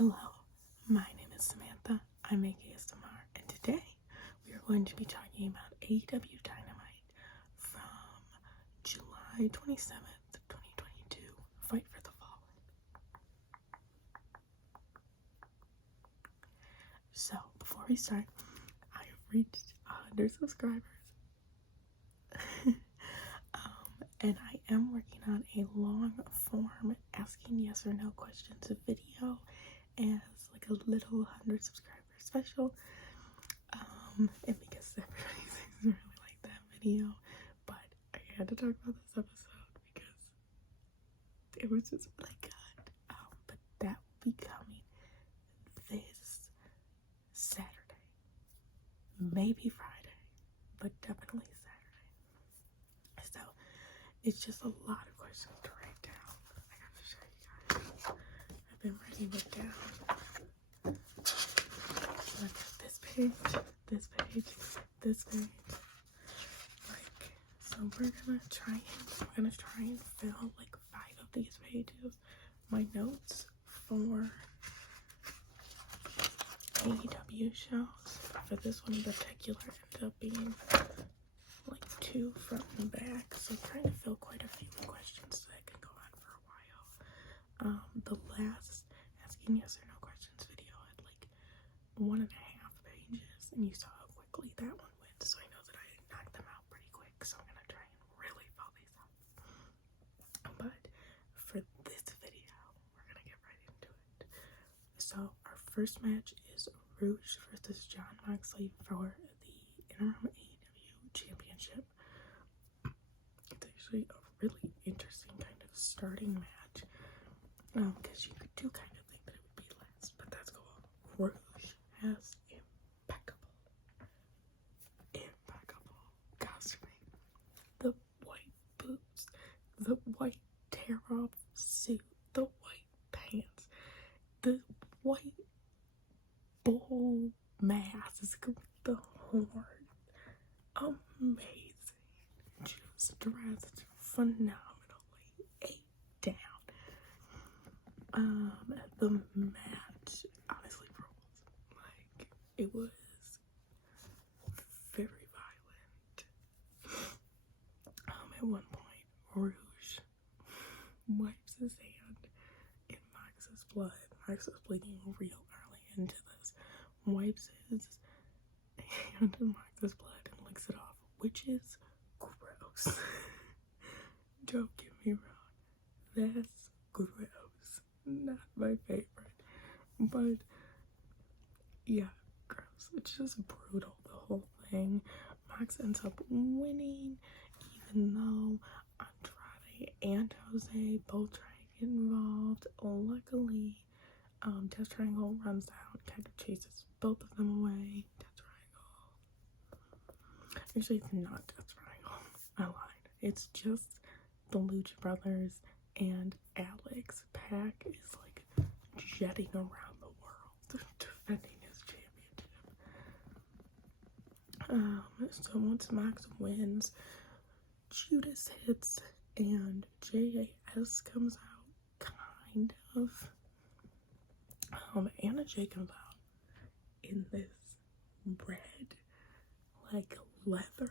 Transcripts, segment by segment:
Hello, my name is Samantha. I'm a ASMR, and today we are going to be talking about AEW Dynamite from July 27th, 2022, Fight for the Fallen. So, before we start, I have reached 100 subscribers. And I am working on a long form asking yes or no questions video as like a little 100 subscriber special. And because everybody seems to really like that video, but I had to talk about this episode because it was just really good. But that will be coming this Saturday, maybe Friday, but definitely Saturday. So it's just a lot of questions to write down. I have to show you guys. I've been writing it down. Like this page, this page, this page. Like, so we're gonna try and fill like 5 of these pages. My notes for AEW shows for this one in particular ended up being like 2 front and back, so I'm trying to fill quite a few questions that can go on for a while. The last asking yes or no questions video had like 1.5 pages, and you saw how quickly that one went, so I know that I knocked them out pretty quick, so I'm gonna try and really fill these up. But for this video, we're gonna get right into it. So our first match is Rouge versus Jon Moxley for the interim AEW championship. It's actually a really interesting kind of starting match, because you could do kind of think that it would be last, but that's cool. Rouge has impeccable costuming. The white boots, the white tear-off suit, the white pants, the white bull mask with the horn. Amazing. Just dressed phenomenally. Down. The match honestly rules. Like, it was very violent. At one point, Rouge wipes his hand in Mox's blood. Mox is bleeding real early into this. Wipes his hand in Mox's blood and licks it off, which is gross. Don't get me wrong, that's gross. Not my favorite. But yeah, gross. It's just brutal, the whole thing. Mox ends up winning, even though Andrade and Jose both try to get involved. Luckily, Death Triangle runs out, kind of chases both of them away. Death Triangle. Actually, it's not Death Triangle. I lied. It's just the Lucha Brothers and Alex. Pac is like jetting around the world defending his championship. So once Mox wins, Judas hits and JAS comes out, kind of. Anna Jay comes out in this red, like leather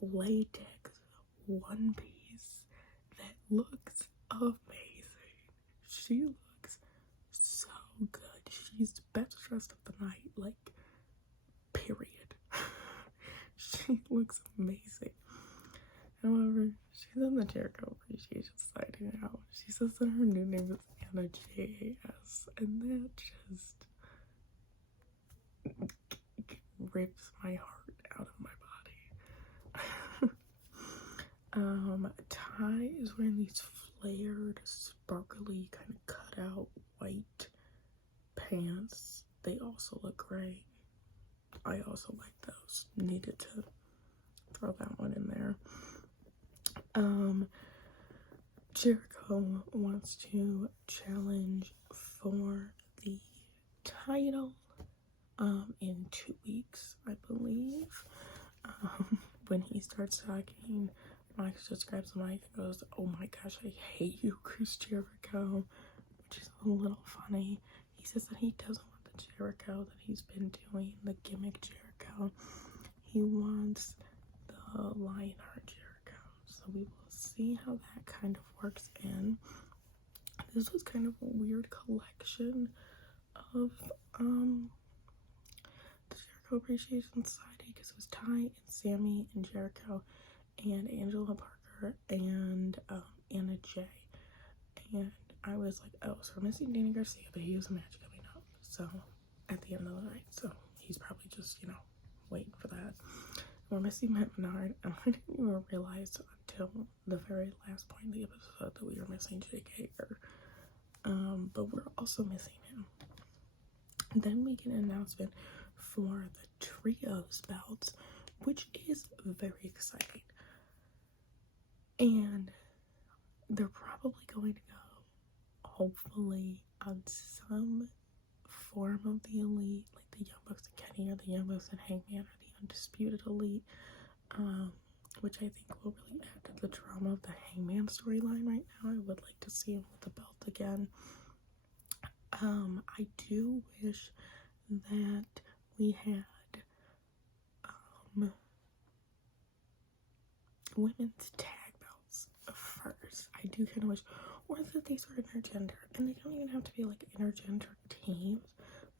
latex one piece that looks amazing. She looks so good. She's the best dressed of the night, like, period. She looks amazing. However, she's in the Jericho Appreciation Society now. She says that her new name is Anna JAS, and that just rips my heart out of my body. Ty is wearing these flared, sparkly, kind of cut out white pants. They also look great. I also like those. Needed to throw that one in there. Jericho wants to challenge for the title in 2 weeks, I believe. When he starts talking, Mike just grabs the mic and goes, "Oh my gosh, I hate you, Chris Jericho," which is a little funny. he says that he doesn't want the Jericho that he's been doing, the gimmick Jericho. He wants the Lionheart Jericho. So we will see how that kind of works in. This was kind of a weird collection of the Jericho Appreciation Society, because it was Ty and Sammy and Jericho and Angela Parker and Anna Jay. And I was like, oh, so we're missing Danny Garcia, but he has a match coming up. So at the end of the night, so he's probably just, waiting for that. We're missing Matt Menard, and I didn't even realize until the very last point of the episode that we were missing Jake Hager. But we're also missing him. Then we get an announcement for the Trios belts, which is very exciting. And they're probably going to go, hopefully, on some form of the Elite, like the Young Bucks and Kenny, or the Young Bucks and Hangman, or the Undisputed Elite, which I think will really add to the drama of the Hangman storyline right now. I would like to see him with the belt again. I do wish that we had women's tag belts first. I do kind of wish, or that they sort of intergender, and they don't even have to be like intergender teams.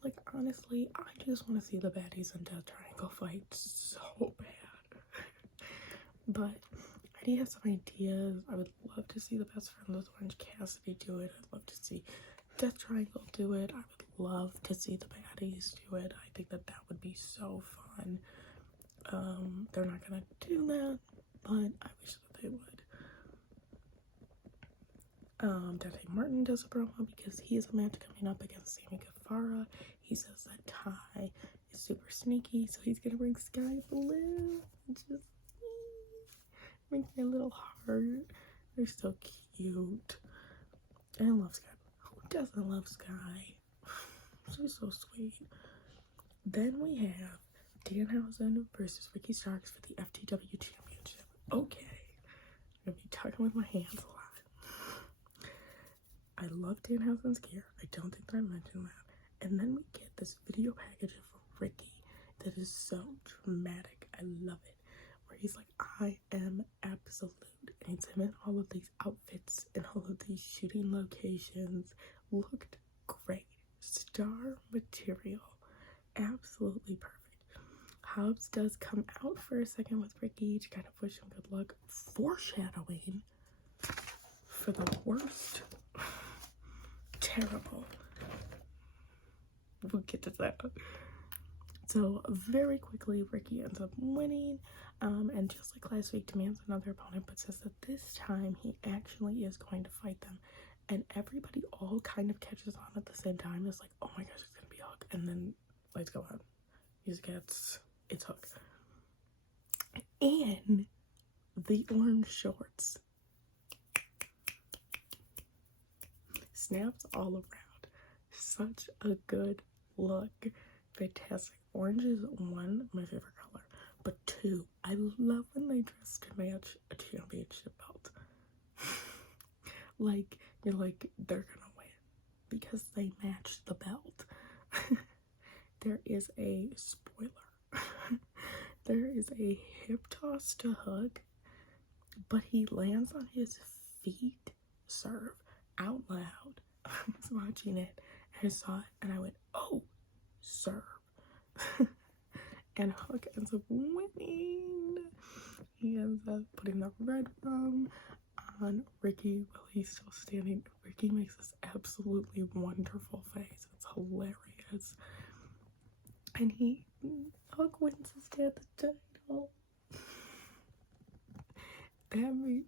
Like, honestly, I just want to see the baddies in Death Triangle fight so bad. But I do have some ideas. I would love to see the Best Friends with Orange Cassidy do it. I'd love to see Death Triangle do it. I would love to see the baddies do it. I think that would be so fun. They're not gonna do that, but I wish that they would. Dante Martin does a promo because he has a match coming up against Sammy Guevara. He says that Ty is super sneaky, so he's gonna bring Sky Blue. Just make me a little heart. They're so cute. I love Sky. Who doesn't love Sky? She's so sweet. Then we have Danhausen versus Ricky Starks for the FTW Championship. Okay. I'm gonna be talking with my hands a lot. I love Danhausen's gear. I don't think that I mentioned that. And then we get this video package of Ricky that is so dramatic. I love it. Where he's like, I am absolute. And it's him in all of these outfits and all of these shooting locations. Looked great. Star material. Absolutely perfect. Hobbs does come out for a second with Ricky to kind of wish him good luck. Foreshadowing for the worst. Terrible. We'll get to that. So very quickly, Ricky ends up winning, and just like last week, demands another opponent, but says that this time he actually is going to fight them. And everybody all kind of catches on at the same time. It's like, oh my gosh, it's gonna be Hook. And then lights go out. Music hits. It's Hook. And the orange shorts. Snaps all around. Such a good look. Fantastic. Orange is one, my favorite color. But two, I love when they dress to match a championship belt. Like, you're like, they're gonna win because they match the belt. There is a spoiler. There is a hip toss to Hook, but he lands on his feet serve out loud. I was watching it and I saw it and I went, oh, serve. And Hook ends up winning. He ends up putting the red rum on Ricky while he's still standing. Ricky makes this absolutely wonderful face. It's hilarious. And Hook wins his dad the title. That made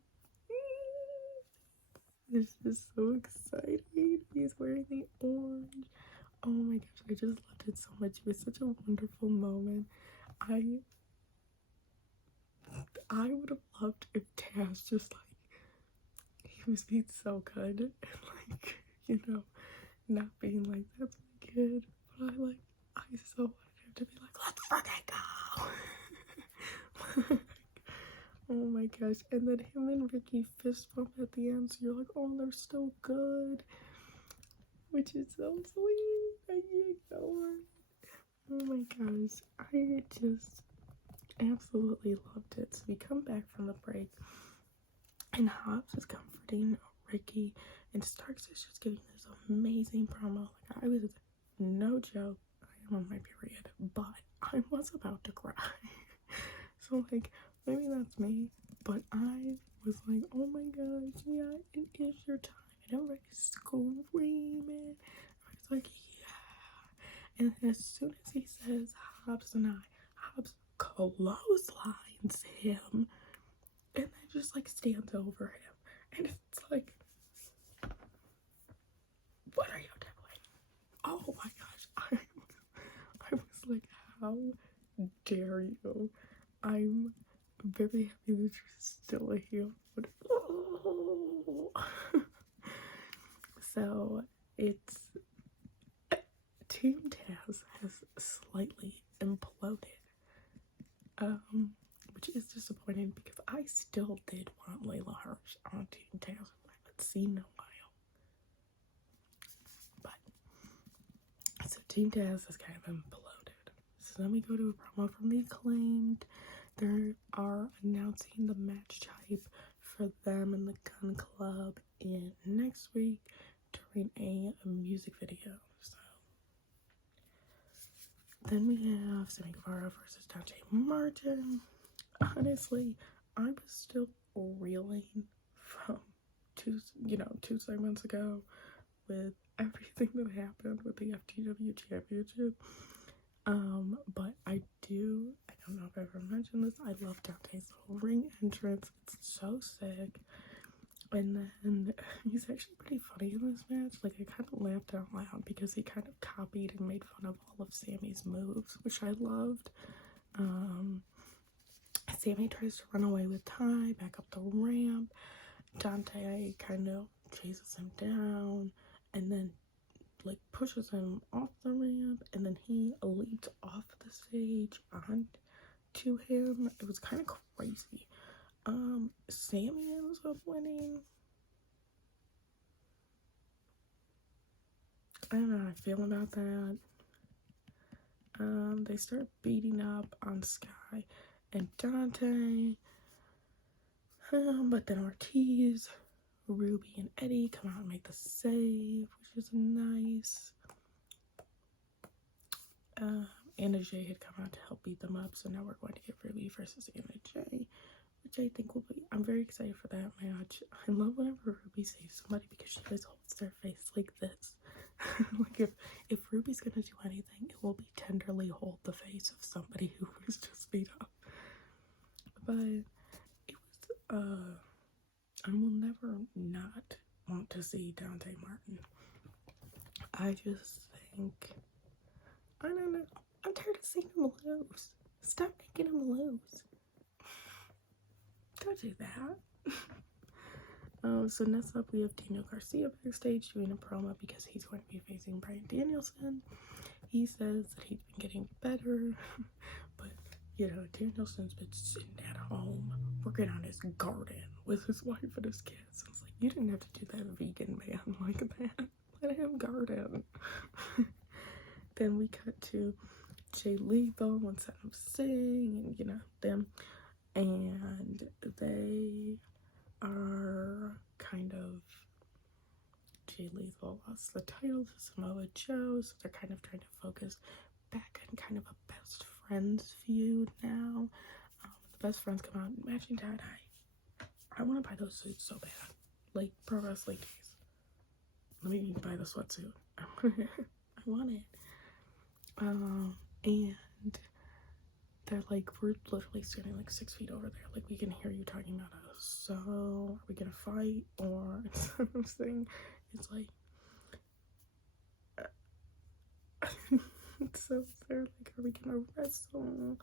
this is so exciting. He's wearing the orange. Oh my gosh, I just loved it so much. It was such a wonderful moment. I would have loved if Taz just he was being so good and not being like, that's my kid. But I so wanted him to be like, let's fucking go. Oh my gosh. And then him and Ricky fist bump at the end, so you're like, oh, they're still good. which is so sweet. I can't go on. Oh my gosh, I just absolutely loved it. So we come back from the break, and Hobbs is comforting Ricky, and Starks is just giving this amazing promo. Like, I was, no joke, I am on my period, but I was about to cry. So, like, maybe that's me, but I was like, oh my gosh, yeah, it is your time. And everybody's screaming. I was like, yeah. And then as soon as he says Hobbs and Hobbs clotheslines him, and then just like stands over him. And it's like, what are you doing? Oh my gosh. I was like, how dare you? I'm very happy that you're still a heel. But, oh. So it's Team Taz has slightly imploded. Which is disappointing because I still did want Layla Hirsch on Team Taz. I haven't seen in a while. But so Team Taz has kind of imploded. So then we go to a promo from the Acclaimed. They are announcing the match type for them and the Gun Club in next week during a music video. So then we have Sammy Guevara versus Dante Martin. Honestly, I was still reeling from two segments ago with everything that happened with the FTW Championship. But I don't know if I ever mentioned this, I love Dante's whole ring entrance. It's so sick. And then he's actually pretty funny in this match. Like, I kind of laughed out loud because he kind of copied and made fun of all of Sammy's moves, which I loved. Sammy tries to run away with Ty back up the ramp. Dante kind of chases him down and then like pushes him off the ramp, and then he leaps off the stage onto him. It was kind of crazy. Sammy ends up winning. I don't know how I feel about that. They start beating up on Sky and Dante. But then Ortiz, Ruby, and Eddie come out and make the save, which is nice. Anna Jay had come out to help beat them up, so now we're going to get Ruby versus Anna Jay, which I think will be, I'm very excited for that match. I love whenever Ruby saves somebody because she always holds their face like this. Like, if Ruby's gonna do anything, it will be tenderly hold the face of somebody who was just beat up. But it was, I will never not want to see Dante Martin. I just think, I don't know, I'm tired of seeing him lose. Stop making him lose. Don't do that. So next up we have Daniel Garcia backstage doing a promo because he's going to be facing Bryan Danielson. He says that he's been getting better, but Danielson's been sitting at home working on his garden with his wife and his kids. I was like, you didn't have to do that vegan man like that. Let him garden. Then we cut to Jay Lethal and Saddam Singh and them, and they are kind of, Jay Lethal lost the title to Samoa Joe, so they're kind of trying to focus back on kind of a best friends feud now. The best friends come out in matching tie-dye. I want to buy those suits so bad, like pro wrestling days. Let me buy the sweatsuit. I want it. And they're like, we're literally standing like 6 feet over there, like we can hear you talking about us, so are we gonna fight? Or instead of saying, it's like so they're like, are we gonna wrestle?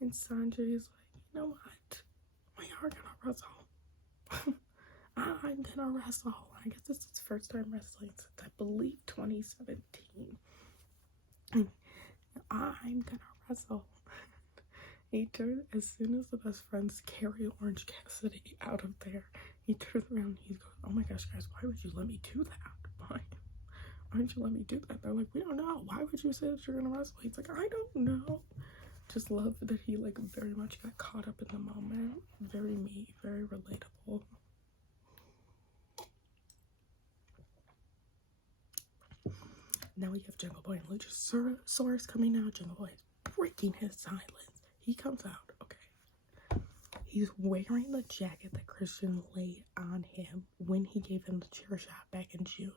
And Sanjay is like, you know what, we are gonna wrestle. I'm gonna wrestle. I guess this is his first time wrestling since I believe 2017. I'm gonna wrestle. He turned, as soon as the best friends carry Orange Cassidy out of there, he turns around and he goes, oh my gosh, guys, why would you let me do that? why didn't you let me do that? They're like, we don't know. Why would you say that you're gonna wrestle? He's like, I don't know. Just love that he like very much got caught up in the moment. Very me, very relatable. Now we have Jungle Boy and Luchasaurus coming out. Jungle Boy is breaking his silence. He comes out, okay. He's wearing the jacket that Christian laid on him when he gave him the chair shot back in June.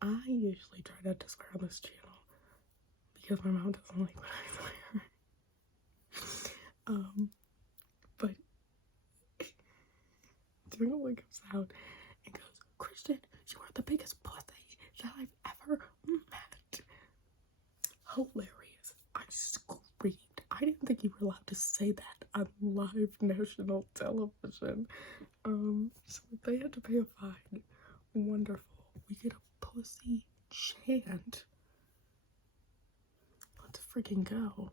I usually try not to swear on this channel because my mom doesn't like when I swear. But Jungle Boy comes out and goes, Christian, you are the biggest pussy that I've ever met. Hilarious. I screamed. I didn't think you were allowed to say that on live national television. So they had to pay a fine. Wonderful. We get a pussy chant. Let's freaking go.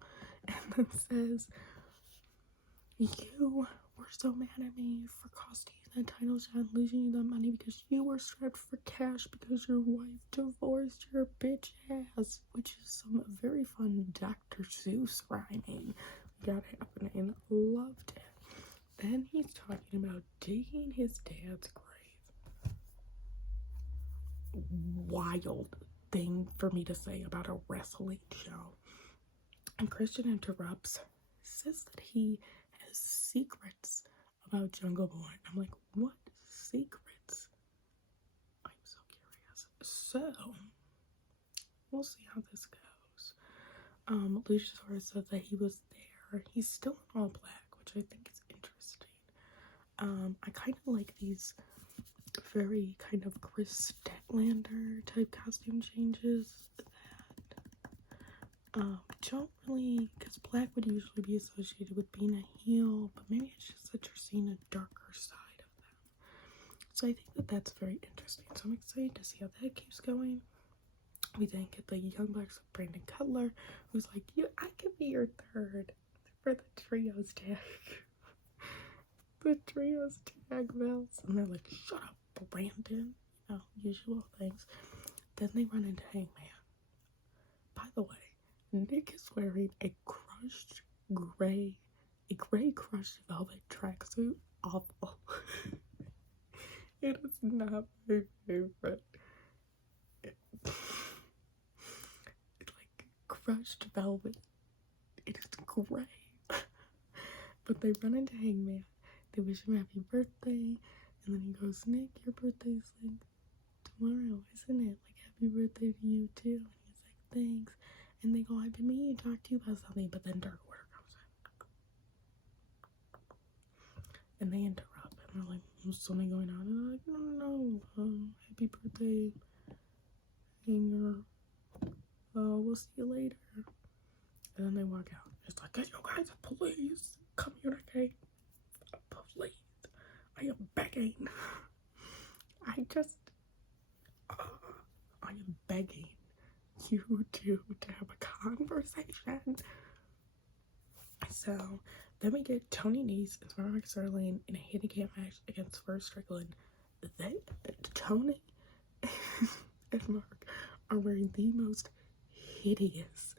And then says, you were so mad at me for costing you the title shot and losing you the money because you were strapped for cash because your wife divorced your bitch ass, which is some very fun Dr. Seuss rhyming. Got it happening. Loved it. Then he's talking about digging his dad's grave. Wild thing for me to say about a wrestling show. And Christian interrupts, says that he has secrets about Jungle Boy. I'm like, what secrets? I'm so curious. So, we'll see how this goes. Luchasaurus says that he was there. He's still in all black, which I think is interesting. I kind of like these very kind of Chris Statlander type costume changes that don't really, because black would usually be associated with being a heel, but maybe it's just that you're seeing a darker side of them. So I think that that's very interesting. So I'm excited to see how that keeps going. We then get the Young Bucks with Brandon Cutler, who's like, I can be your third for the trios tag. The trios tag belts. And they're like, shut up, Brandon. You know, usual things. Then they run into Hangman. By the way, Nick is wearing a gray crushed velvet tracksuit. Awful. It is not my favorite. It's like crushed velvet. It is gray. But they run into Hangman. They wish him happy birthday. And then he goes, Nick, your birthday's like tomorrow, isn't it? Like, happy birthday to you too. And he's like, thanks. And they go, I've been meaning to talk to you about something, but then Dark Order comes in. And they interrupt, and they're like, there's something going on. And they're like, no, happy birthday, Hanger. We'll see you later. And then they walk out. It's like, can you guys please communicate? Please. I am begging. I am begging you two to have a conversation. So then we get Tony Nese and Mark Sterling in a handicap match against First Strickland. Tony and Mark are wearing the most hideous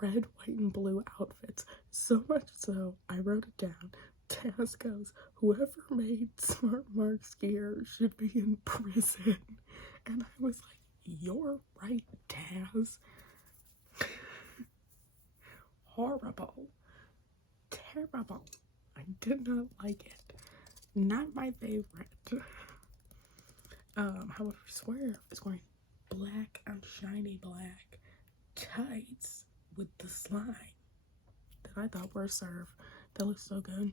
red, white, and blue outfits. So much so, I wrote it down. Taz goes, whoever made Smart Mark's gear should be in prison. And I was like, you're right, Taz. Horrible. Terrible. I did not like it. Not my favorite. However, Swerve is wearing black on shiny black tights with the slime that I thought were Serve. That looks so good.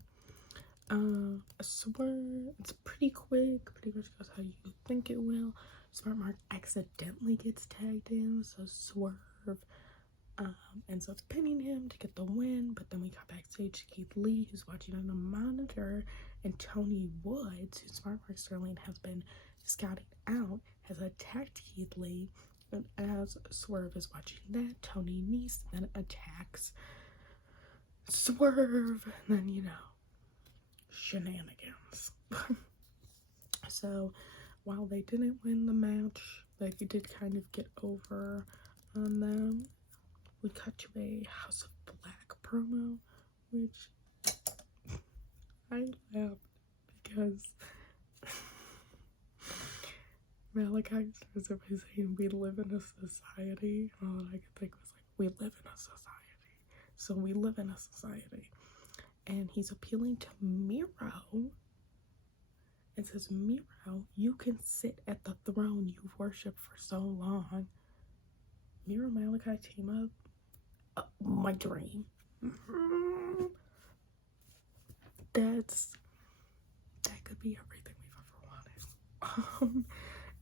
Swerve, it's pretty quick, pretty much goes how you think it will. Smart Mark accidentally gets tagged in, so Swerve ends up pinning him to get the win. But then we got backstage to Keith Lee, who's watching on a monitor, and Tony Woods, who Smart Mark Sterling has been scouting out, has attacked Keith Lee. And as Swerve is watching that, Tony Nese then attacks Swerve, and then, you know, shenanigans. So while they didn't win the match, they did kind of get over on them. We cut to a House of Black promo, which I laughed because Malachi starts by saying we live in a society. All I could think was like, we live in a society. So we live in a society. And he's appealing to Miro and says, Miro, you can sit at the throne you've worshipped for so long. Miro Malachi team up, my dream. That could be everything we've ever wanted.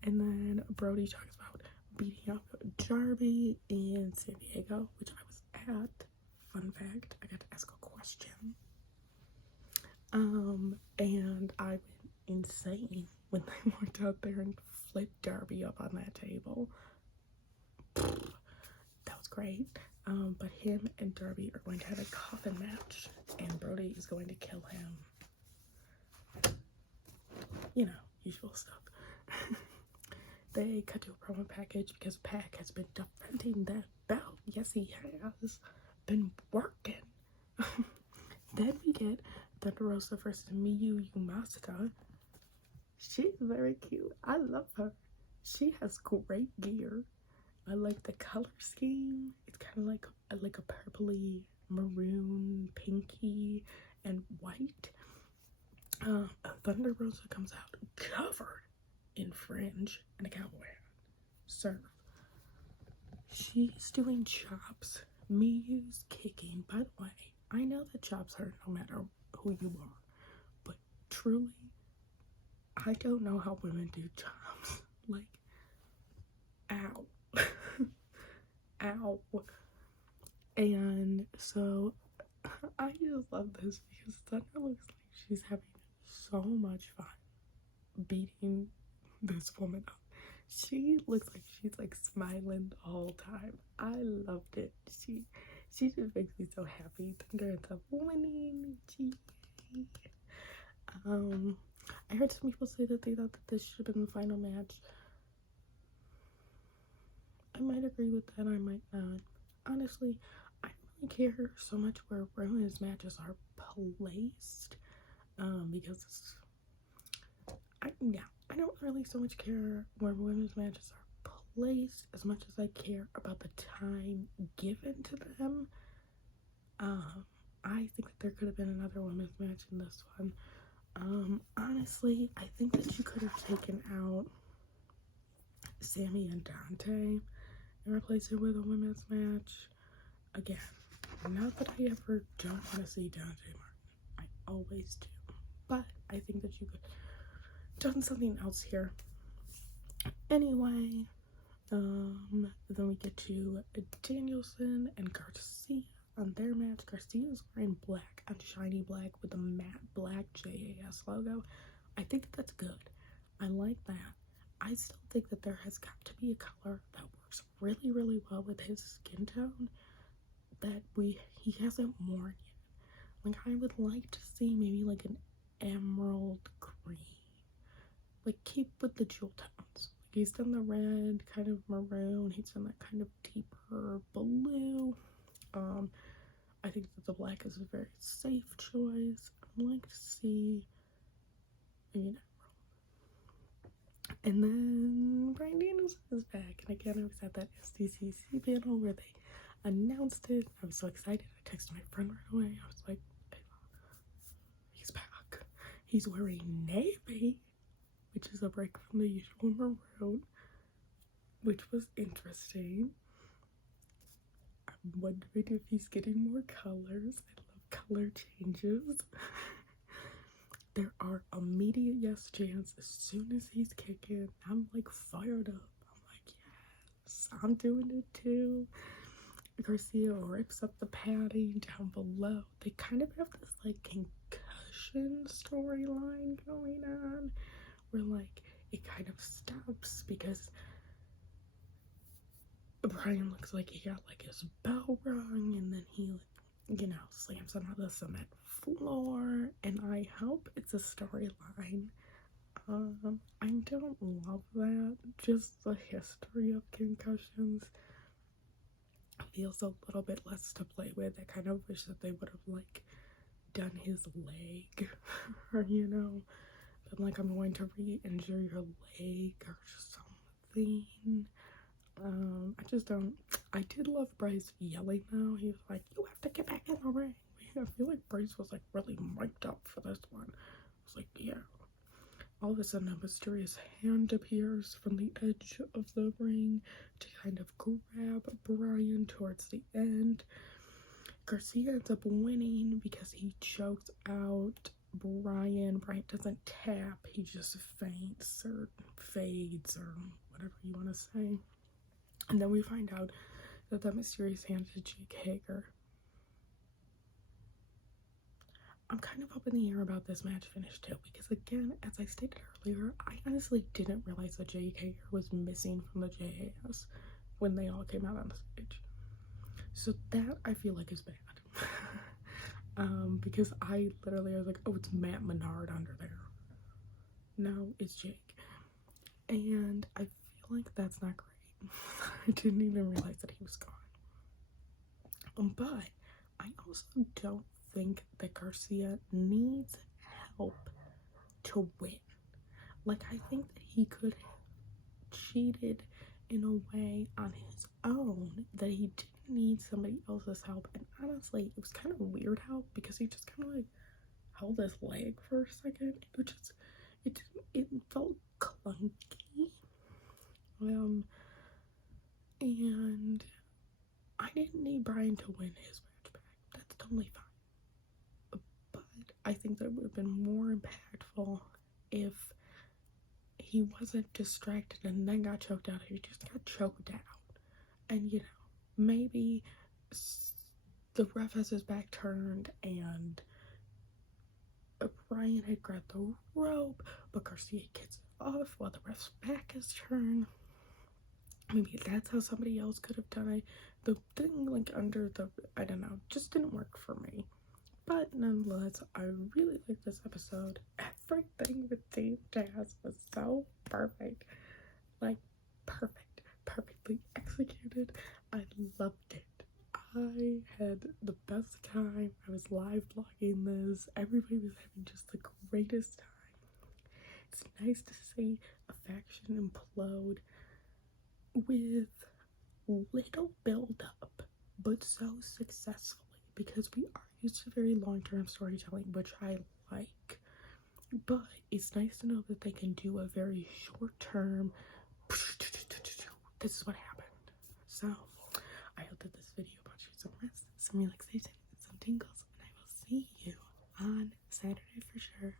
And then Brody talks about beating up Darby in San Diego, which I was at. Fun fact, I got to ask a question. And I went insane when they walked out there and flipped Darby up on that table. That was great. But him and Darby are going to have a coffin match, and Brody is going to kill him. You know, usual stuff. They cut to a promo package because Pac has been defending that belt. Yes, he has been working. Then we get Thunder Rosa versus Miyu Yumasta. She's very cute. I love her. She has great gear. I like the color scheme. It's kind of like a purpley, maroon, pinky, and white. Thunder Rosa comes out covered in fringe and a cowboy hat. Serve. She's doing chops. Miyu's kicking. By the way, I know that chops hurt no matter who you are, but truly, I don't know how women do chops. Like, ow. Ow. And so, I just love this because Thunder looks like she's having so much fun beating this woman up. She looks like she's like smiling the whole time. I loved it. She just makes me so happy. Thunder ends up winning. I heard some people say that they thought that this should have been the final match. I might agree with that, I might not. Honestly, I don't really care so much where women's matches are placed. Because I don't really so much care where women's matches are placed as much as I care about the time given to them. I think that there could have been another women's match in this one. Honestly, I think that you could have taken out Sammy and Dante and replaced it with a women's match. Again, not that I ever don't want to see Dante Martin. I always do. But I think that you could have done something else here. Anyway, then we get to Danielson and Garcia on their match. Garcia's wearing black on shiny black with a matte black JAS logo. I think that's good. I like that. I still think that there has got to be a color that works really, really well with his skin tone that he hasn't worn yet. Like, I would like to see maybe like an emerald green. Like, keep with the jewel tones. Like, he's done the red, kind of maroon. He's done that kind of deeper blue. I think that the black is a very safe choice. I'd like to see maybe an emerald. And then Bryan Danielson is back. And again, I was at that SDCC panel where they announced it. I was so excited. I texted my friend right away. I was like, he's back. He's wearing navy, which is a break from the usual maroon, which was interesting. I'm wondering if he's getting more colors. I love color changes. There are immediate yes chants as soon as he's kicking. I'm like fired up. I'm like, yes, I'm doing it too. Garcia rips up the padding down below. They kind of have this like concussion storyline going on where like it kind of stops because Bryan looks like he got like his bell rung and then he, you know, slams onto the cement floor, and I hope it's a storyline. I don't love that. Just the history of concussions feels a little bit less to play with. I kind of wish that they would have like done his leg or been like, I'm going to re-injure your leg or something. I just don't. I did love Bryce yelling though. He was like, "You have to get back in the ring." I feel like Bryce was like really mic'd up for this one. I was like, yeah. All of a sudden, a mysterious hand appears from the edge of the ring to kind of grab Brian towards the end. Garcia ends up winning because he chokes out Brian. Brian doesn't tap, he just faints or fades or whatever you want to say. And then we find out that the mysterious hand is Jake Hager. I'm kind of up in the air about this match finish too, because again, as I stated earlier, I honestly didn't realize that Jake Hager was missing from the JAS when they all came out on the stage. So that I feel like is bad. Because I was like, oh, it's Matt Menard under there. No, it's Jake. And I feel like that's not great. I didn't even realize that he was gone. But I also don't think that Garcia needs help to win. Like, I think that he could have cheated in a way on his own that he didn't need somebody else's help. And honestly, it was kind of weird help because he just kind of like held his leg for a second. It felt clunky. And I didn't need Brian to win his match back. That's totally fine. But I think that it would have been more impactful if he wasn't distracted and then got choked out. He just got choked out. And, maybe the ref has his back turned and Brian had grabbed the rope, but Garcia gets it off while the ref's back is turned. Maybe that's how somebody else could have done it. The thing, like, under the, I don't know, just didn't work for me. But nonetheless, I really liked this episode. Everything with Team Jazz was so perfect. Like, perfectly executed. I loved it. I had the best time. I was live blogging this. Everybody was having just the greatest time. It's nice to see a faction implode with little build-up, but so successfully, because we are used to very long-term storytelling, which I like. But it's nice to know that they can do a very short-term, this is what happened. So, I hope that this video brought you some rest, some relaxation, and some tingles, and I will see you on Saturday for sure.